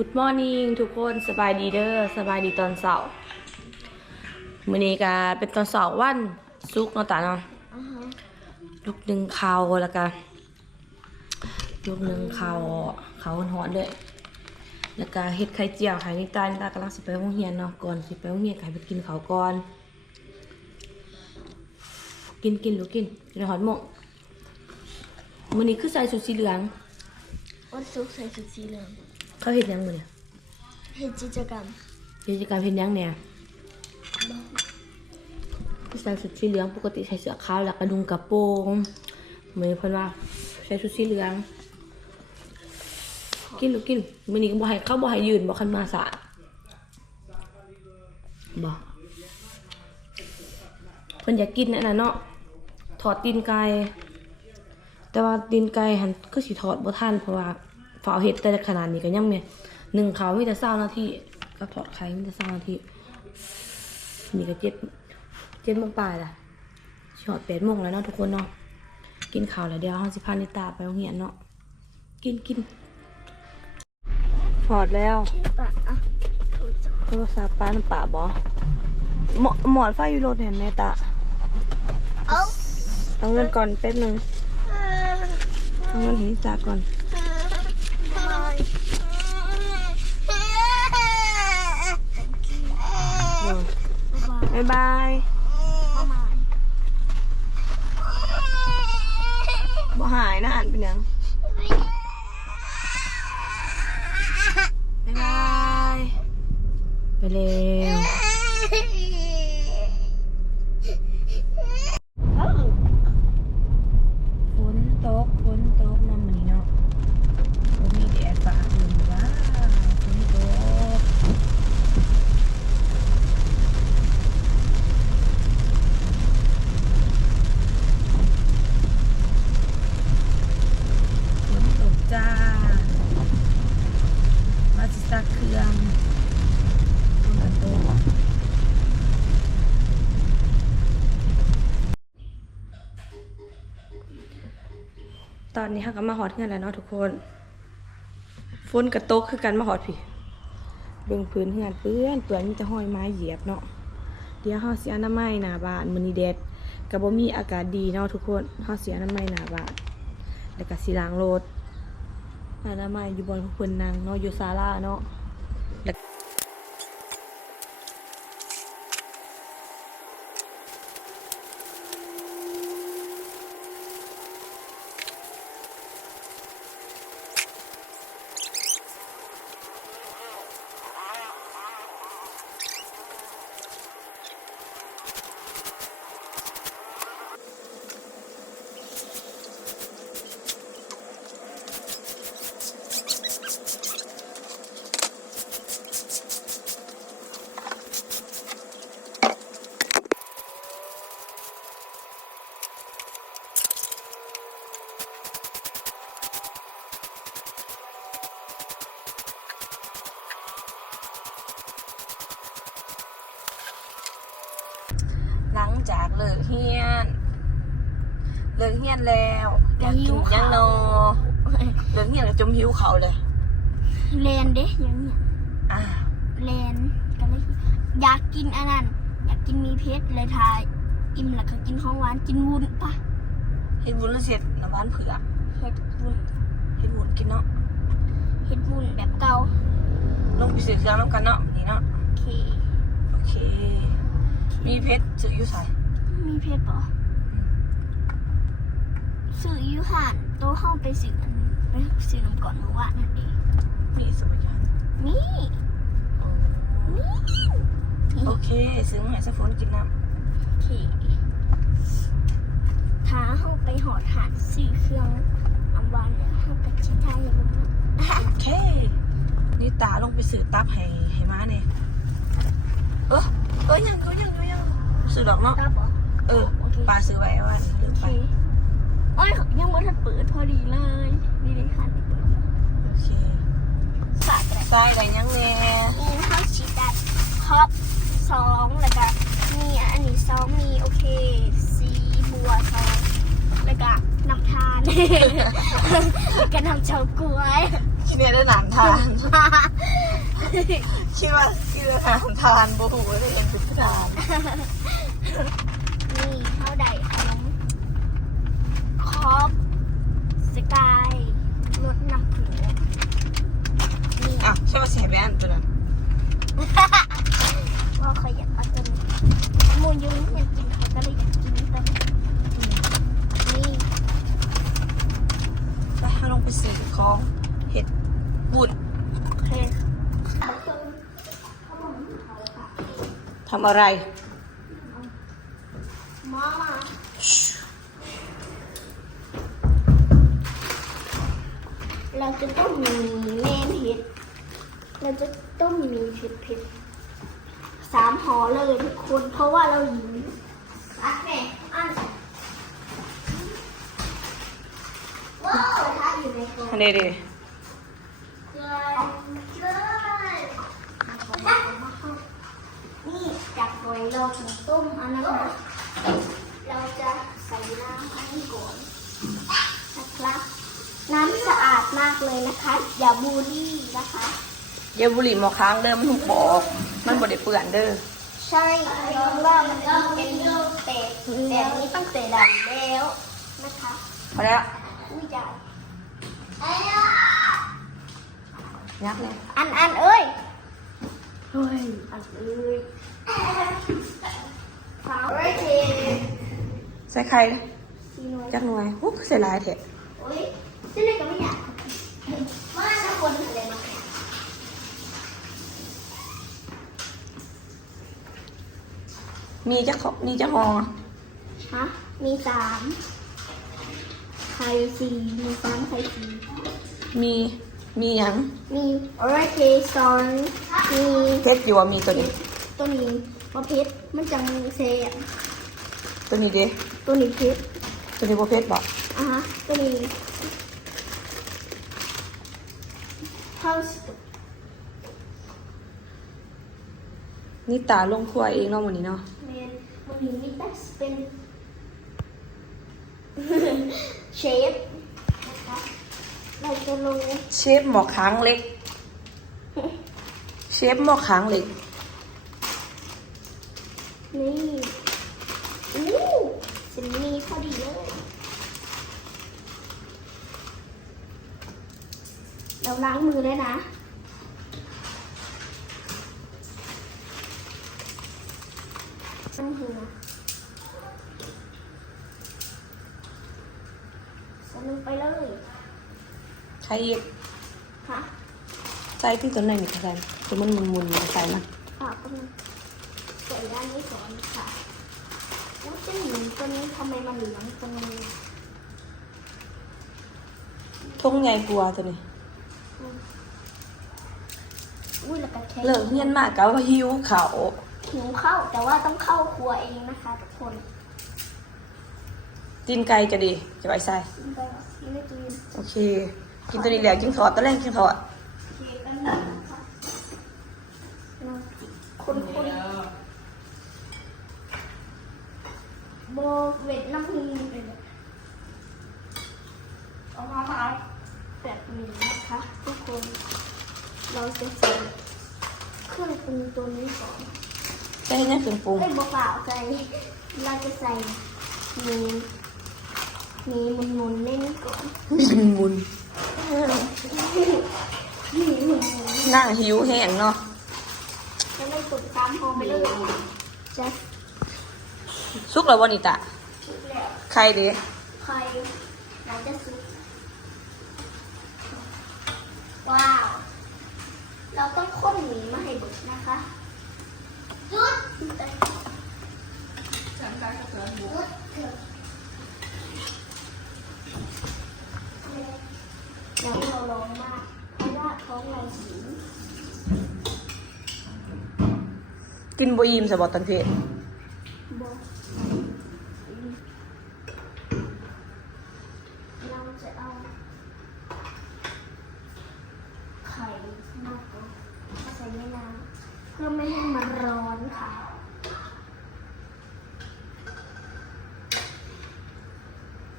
Good morning ทุกคนสบายดีเด้อสบายดีตอนเสาร์มื้อนี้ก็เป็นตอนเสาร์วันศุกร์เนาะตาเนาะลูกหนึ่งข้าวแล้วก็ลูกหนึ่งข้าวข้าวหอนๆเลยแล้วก็เฮ็ดไข่เจียวไข่นิตานิตากำลังสิไปโรงเรียนเนาะก่อนสิไปโรงเรียนก็ให้ไปกินข้าวก่อน กินกินลูกกินกินหอนหมกมื้อนี้คือใส่ชุดสีเหลือง วันศุกร์ใส่ชุดสีเหลือง เขาเฮ็ดหยังมื้อนี้เฮ็ดกิจกรรมกิจกรรมเฮ็ดหยังเนี่ยใส่ชุดสีเหลืองปกติใส่เสื้อขาวแล้วก็ดุงกระโปรงเหมือนเพิ่นว่าใส่ชุดสีเหลืองกินลูกกินมื้อนี้ก็บ่ให้เขาบ่ให้ยืนบ่คันมาสายบ่เพิ่นอยากกินนั่นน่ะเนาะถอดตีนไก่แต่ว่าตีนไก่หันคือสิถอดบ่ทันเพราะว่า ฝ้าวเฮ็ดแต่ขนาดนี้ก็ยังแม่หนึ่งเขาวมีแต่20นาทีกับถอดไข่มีแต่20นาทีนี่ก็เจ็ดเจ็ดโมงปลายล่ะชอดแปดโมงแล้วเนาะทุกคนเนาะกินข้าวแล้วเดี๋ยวห้องสิพานิตาไปโรงเรียนเนาะกินกินพอดแล้วปะอะถูกจังโทรศัพท์ป้าน้ำป่าบอหมอหมอนไฟอยู่รถเห็นไหมตาเอ้าเอาเงินก่อนแป๊บหนึงเอาเงินให้นิตาก่อนเออ บ๊ายบายบ่หายนะอ่านเป็นยังบ๊ายบาย ไปเร็ว ฝนตกฝนตกน้ำมันนี้เนาะโอ้มีแดดฟ้าคืนว้าฝนตกฝนตกจ้า มาสิซักเครื่องฝนก็ตก ตอนนี้ค่ะก็มาหอดเงินแล้วเนาะทุกคนฝนกระตกคือกันมาหอดพี่เบิ่งพื้นเฮือนเปื้อนเปื้อนมีแต่ห้อยไม้เหยียบเนาะเดี๋ยวเฮาสิอนามัยหนาบานมือนี้แดดก็บ่มีอากาศดีเนาะทุกคนเฮาสิอนามัยหนาบานแล้วก็สิล้างรถอนามัยอยู่บนพวกเพิ่นนั่งเนาะอยู่ศาลาเนาะ เลิกเฮียน เลิกเฮียนแล้วอยากกินหยังเนาะเลิกเฮียนก็จมหิวเขาวเลยแลนเด้อย่างเนี้ยอ่าแลนกันเลยอยากกินอันนั้นอยากกินมีเพชรเลยทาย อิ่มแล้วก็กินของหวานกินวุ้นปะเฮ็ดวุ้นแล้วเสร็จน้ำบ้านเผือกเฮ็ดวุ้นเฮ็ดวุ้นกินเนาะเฮ็ดวุ้นแบบเก่าลงไปซื้อเครื่องน้ำกันเนาะนี่เนาะโอเค โอเค มีเพชรซื้ออยู่ใส่ มีเพชรปะสื่ออยูห่านโตะเข้าไปสื่ออันไปสื่อน้ำก่อนเมื่อวานนั่นเองมีสมัยกันนี่ นี่ โอเค ซื้อมาให้สะฝนกินน้โอเคถ้าเข้าไปหอดหาดสื่อเครื่องอันวานเนี่ยเข้าไปชิ้นท้ายอย่างนั้นำโอเค นี่ตาลงไปซื้อตับให้ให้ม้าเนี่ยเออเออยังก็ยังก็ยังซื้อดอกเนาะ ตาบอ เออโอเคปลาซื้อไว้ว่าลืมโอไปเคโอ้ยยังไม่ทันเปิดพอดีเลยนี่เลยค่ะโอเคสาดอะไรใส่อะไรยังแน่มีข้าวชีดัดท็อปสองแล้วก็มีอันนี้สองมีโอเคสีบัวสองแล้วก็น้ำทาน แล้วก็น้ำเฉาก๊วยโอเคคิดเนี่ยได้หนังทานคิดว่าคิดว่าหนังทานโบหูได้เห็นเป็นทาน นี่เท่าใดขนมคอปสกายรสน้ำผึ้งนี่อะใช่ว่าเสียไปอันตัวนั้นว่าเขาอยากเอาตัวนี้มูนยุ้งอยากกินเขาก็เลยอยากกินตัวนี้นี่ไปให้ลงไปซื้อของเห็ดบุญโอเคทำอะไร เลยทุกคน เพราะว่าเราหิวอัดแม่อันว้าวถ้าอยู่ในกล่องอันนี้ดินี่จากหอยเราถึงต้มอันนั้นเราจะใส่น้ำให้ก่อนนะครับน้ำสะอาดมากเลยนะคะ อย่าบูลลี่นะคะเยาบุหรี่หมอค้างเด้อมันถูกบอก มันบ่ได้เปื่อนเด้อ ใช่เพราะว่ามันก็เป็นเตะแบบนี้ตั้งแต่ดันแล้วนะคะพอแล้วอุ้ยจ้ายักเลยอันอันเอ้ยเฮ้ยอันเอ้ยฟาวเรเทใส่ไข่ซีโนยจักหน่วยฮู้ใส่หลายแท้โอ้ยเส้นเล็กก็ไม่อยากว่าถ้าคนอะไมามีจักขอมีจักหอฮะมีสามไข่สี่มีสามไข่สี่มีมีหยังมีโอเรเทซอนมีเพชรอยู่ว่ามีตัวนี้ ตัวนี้มะเพชรมันจังเซะตัวนี้เด้ตัวนี้เพชรตัวนี้บ่เพชรบ่อะฮะตัวนี้เข้าสนี่ตาลงครัวเองเนาะมื้อนี้เนาะ เมนมันนี้มีแต่เป็นเชฟนะคะเราจะลงเชฟหมอค้างเล็ก เชฟหมอค้างเล็ก นี่อู้สินนี้พอดีเลย เราล้างมือด้วยนะ มันหัวใส่ลงไปเลยใครอีกค่ะใส่ที่ตัวไหนนี่ก็ใส่ตัวมันมุนๆนี่ก็ใส่นะฝากกันใส่ด้านนี้ก่อนค่ะแล้วเส้นหมี่ตัวนี้ทำไมมันเหลืองตรงนี้ทุ่งใหญ่กลัวตัวนี้อุ้ยแล้วก็แค่เลิกเฮียนมากก็ว่าหิวเขาว หิวเข้าแต่ว่าต้องเข้าครัวเองนะคะทุกคนตีนไก่จะดีจะไปใส่กินไปกินไม่กินโอเค กินตัวนี้แล้วกินทอดตอนแรกกินทอดโอเคกันนะคะเราคนคนโบเวทน้ำมีเป็นแบบเอามามาแบบนี้นะคะทุกคน เราจะใส่เครื่องปรุงตัวนี้ก่อน จะให้ยังเครื่องปรุงเอ้ยเปล่าๆใส่เราจะใส่หมีหมีหมุนหมุนๆเล่นก่อนมุนหมีหมุนหมุนๆนั่งหิวแห้งเนาะจะไม่ตุ่มตามพอไปเลยจะสุกแล้ววันนี้ตะสุกแล้วใครดีใครเราจะสุกว้าว เราต้องข้นหมีมาให้เบิดนะคะจุดจุดแล้ว เราร้องมากเพราะว่าท้องเราหิวกินบอิ่มสบอตอนเพล บอกเราจะเอาไข่มากกว่ามาใส่ในน้ำ เพื่อไม่ให้มันร้อนค่ะ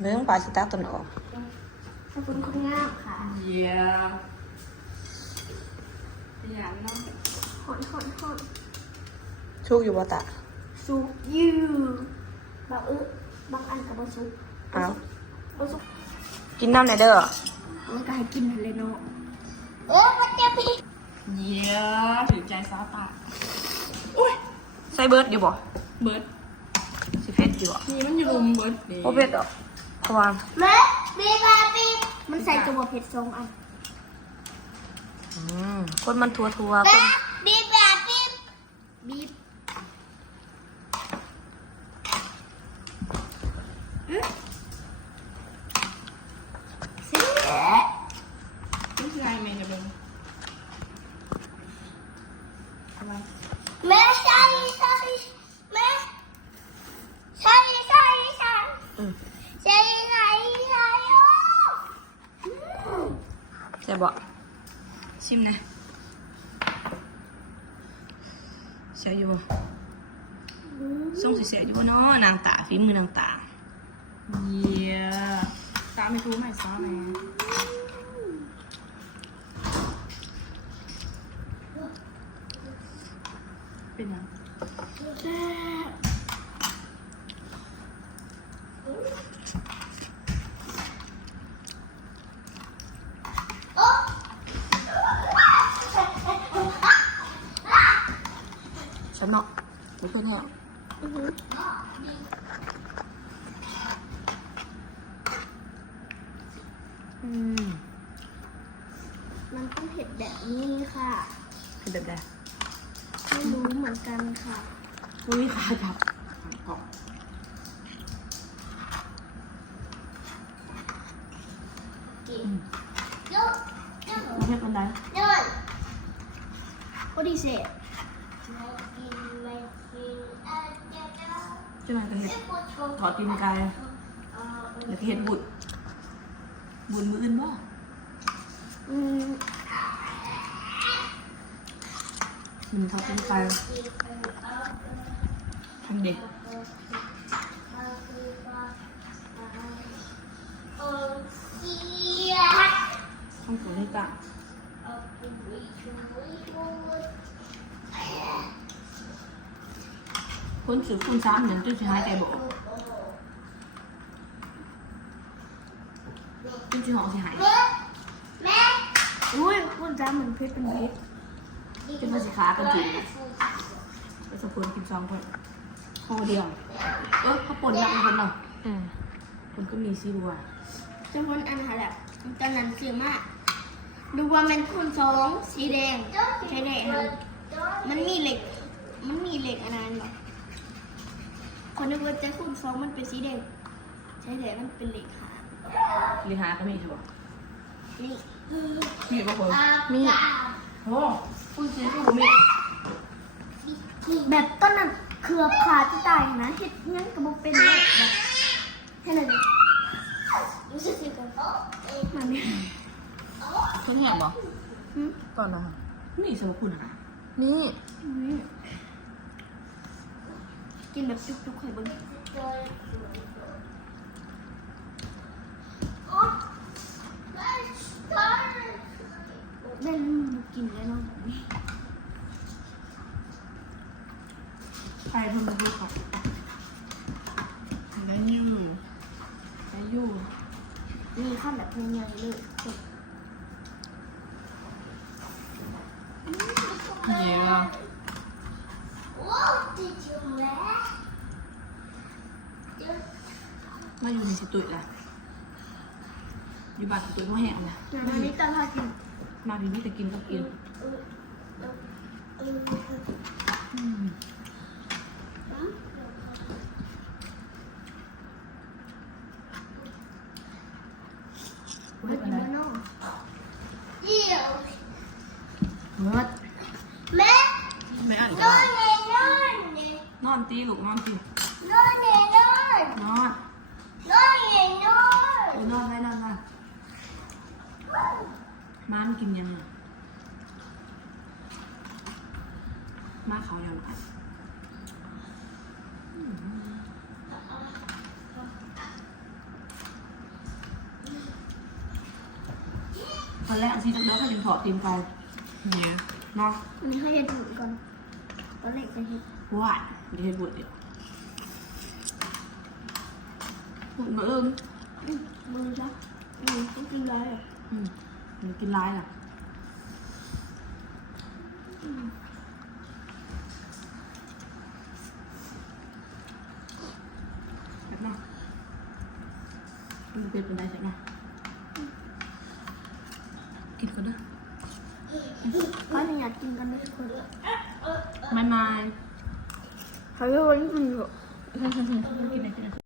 เนื้อปลาชิตาตัวหนออกขอบคุณคุณงามค่ะเยี่ยอย่างเนาะหอนหอนหอนชุกอยู่บ่ตะซุกยูบางเออบางอันกับบางซุกอ้าวบางซุกกินน้ำไหนเด้อมันก็ให้กินทะเลเนาะโอ้มันจะพี่ เยี่ยถือใจซาตาใส่เบิร์ดอยู่บ่เบิร์ดสิเผ็ดอยู่บ่นี่มันอยู่รุมเบิร์ดนี่บ่เผ็ดดอกเพราะว่าแม่บีบาบีมันใส่ตัวเผ็ดสองอันอืมคนมันทัวทัวๆคน บีบาบีบีบสิ นี่คือไงเมย์จะเป็นอะไร แม่ใช่ใช่แม่ใช่ใช่ใช่ อืม ใช่ใช่ใช่โอ้ ใช่บ่ชิมนะเสียอยู่บ่ส่งสิเสียอยู่บ่เนาะนางตาฝีมือนางตาเยี่ยตาไม่รู้ไม่ซ้าแม่เป็นยัง ฉันเนาะบ่เพิ่นแท้อืม มันต้องเผ็ดแบบนี้ค่ะเป็นแบบใดไม่รู้เหมือนกันค่ะบ่มีขาจับกรอบกินเยอะเยอะบ่เผ็ดปานใดเยอะก็ดีเสร็จไม่กินไม่กินอาจจะได้จังได๋ก็เฮ็ดไม่ปวดท้องถอดตีนไก่อ่าแล้วก็เฮ็ดบุญบุญมื้ออื่นบ่ อืม มันทอดตีนไก่ทำเด็กโอ้เสียทำตัวนี้กะคนสืบคุณซ้ำ เดี๋ยวตุ้ยจะหายใจบ่ตุ้ยจะหองสิหายแม่อุ้ยคุณจ้าเหมือนเพชรเป็นเพชรจะมาสิขากันถึงนะไปสะพนกินซองคนห่อเดียว เออเขาป่นยักษ์คนเนาะอืมคนก็มีซีบัวจำพนอันหาแหละตอนนั้นเสียมาก ดูว่ามันคุณสองสีแดงใช่แดงมันมีเหล็ก มันมีเหล็กอันนั้นหรอคนนึกว่าจะคุณสองมันเป็นสีแดงใช่แดงมันเป็นเหล็กค่ะลีหาก็มีใช่ปะนี่มีปะคนมี โอ้คุณซีก็บ่มีแบบต้นนั้นเครือขาดจะตายนะเห็ดงั้นก็บอกเป็นเลยแบบแค่นั้นรู้สึกสิกันมาเนี่ยเพิ่งเห็นบ่หืมก่อนนะมีสรรพคุณอะนี่อืมกินแบบจุกๆไข่เบิ้งได้ลูกกินแล้วเนาะ ใครเพิ่มมาดูครับ แล้วอยู่ อายุ มีข้าวแบบใหญ่ๆ เลยเยี่ยว้าวจิ๋วแล้วมาอยู่ในสิตุยละอยู่บ้านสิตุยมาแห้งนะอย่างนี้ตอนทอดกินมาพี่พี่แต่กินก็กิน เออเออเออ อืม มากินมาโน่เดี๋ยว เมื่อ แม่ ไม่อ่าน น ก็ อนเลยนอนเลย นอนตีลูกนอนตี นอนเลยนอน นอน นอนเลยนอน โอ้ยนอนได้นอนได้ม้าน กินยังไงมาเขายังไงตอนแรกอันที่เลิกๆก็ยังถอดตีนไปเยี่ยเนาะอันนี้ให้เห็ดหมุนก่อนตอนแรกจะเห็ดว่าเดี๋ยวเฮ็ดบุดเดียวบุดมาเอิมอืมมือจ้ะอืมต้องกินอะไรอะอืมมัน กินร้ายล่ะ